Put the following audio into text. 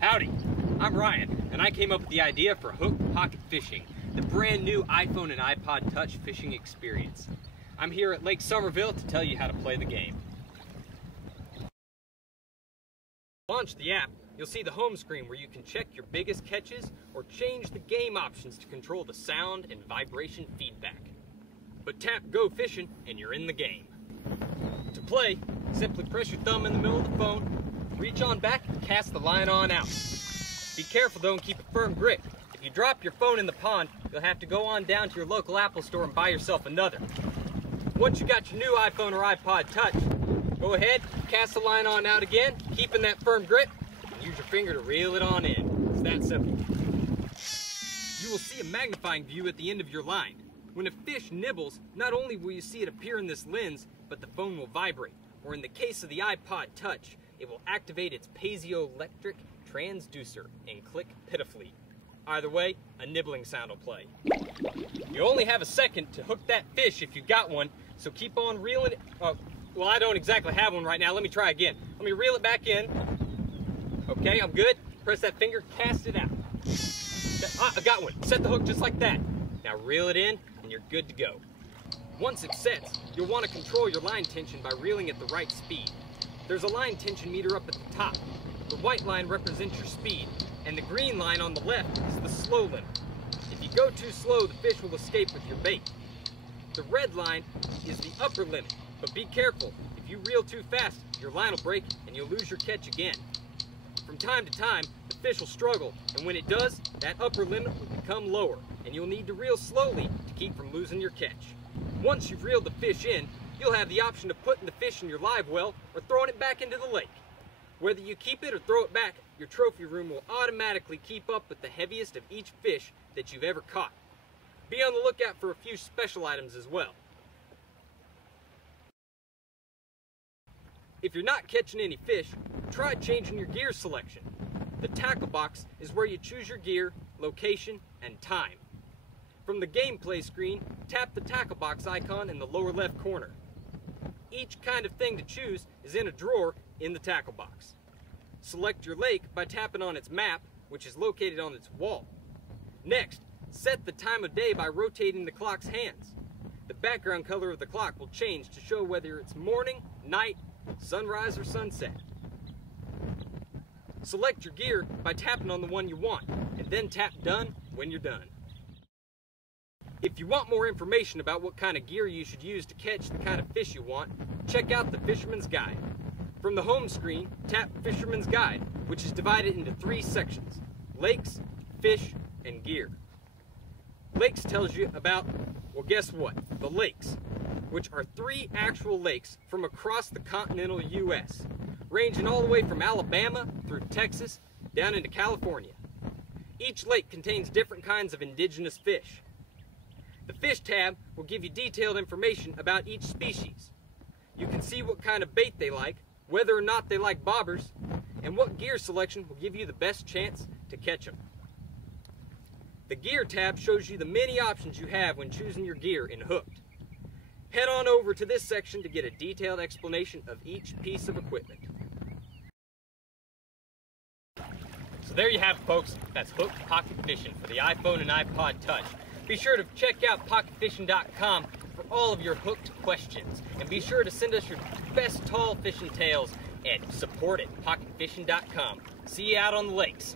Howdy, I'm Ryan, and I came up with the idea for Hooked Pocket Fishing, the brand new iPhone and iPod Touch fishing experience. I'm here at Lake Somerville to tell you how to play the game. Launch the app, you'll see the home screen where you can check your biggest catches or change the game options to control the sound and vibration feedback. But tap Go Fishing and you're in the game. To play, simply press your thumb in the middle of the phone, reach on back and cast the line on out. Be careful though and keep a firm grip. If you drop your phone in the pond, you'll have to go on down to your local Apple store and buy yourself another. Once you got your new iPhone or iPod Touch, go ahead, cast the line on out again, keeping that firm grip, and use your finger to reel it on in. It's that simple. You will see a magnifying view at the end of your line. When a fish nibbles, not only will you see it appear in this lens, but the phone will vibrate, or in the case of the iPod Touch, it will activate its piezoelectric transducer and click pitifully. Either way, a nibbling sound will play. You only have a second to hook that fish if you got one, so keep on reeling it. Well, I don't exactly have one right now. Let me try again. Let me reel it back in. Okay, I'm good. Press that finger, cast it out. I got one. Set the hook just like that. Now reel it in, and you're good to go. Once it sets, you'll want to control your line tension by reeling at the right speed. There's a line tension meter up at the top. The white line represents your speed, and the green line on the left is the slow limit. If you go too slow, the fish will escape with your bait. The red line is the upper limit, but be careful. If you reel too fast, your line will break and you'll lose your catch again. From time to time, the fish will struggle, and when it does, that upper limit will become lower, and you'll need to reel slowly to keep from losing your catch. Once you've reeled the fish in, you'll have the option of putting the fish in your live well or throwing it back into the lake. Whether you keep it or throw it back, your trophy room will automatically keep up with the heaviest of each fish that you've ever caught. Be on the lookout for a few special items as well. If you're not catching any fish, try changing your gear selection. The tackle box is where you choose your gear, location, and time. From the gameplay screen, tap the tackle box icon in the lower left corner. Each kind of thing to choose is in a drawer in the tackle box. Select your lake by tapping on its map, which is located on its wall. Next, set the time of day by rotating the clock's hands. The background color of the clock will change to show whether it's morning, night, sunrise, or sunset. Select your gear by tapping on the one you want, and then tap Done when you're done. If you want more information about what kind of gear you should use to catch the kind of fish you want, check out the Fisherman's Guide. From the home screen, tap Fisherman's Guide, which is divided into 3 sections: lakes, fish, and gear. Lakes tells you about, well, guess what? The lakes, which are 3 actual lakes from across the continental U.S., ranging all the way from Alabama through Texas down into California. Each lake contains different kinds of indigenous fish. The Fish tab will give you detailed information about each species. You can see what kind of bait they like, whether or not they like bobbers, and what gear selection will give you the best chance to catch them. The Gear tab shows you the many options you have when choosing your gear in Hooked. Head on over to this section to get a detailed explanation of each piece of equipment. So there you have it, folks. That's Hooked Pocket Fishing for the iPhone and iPod Touch. Be sure to check out pocketfishing.com for all of your hooked questions. And be sure to send us your best tall fishing tales at support@pocketfishing.com. See you out on the lakes.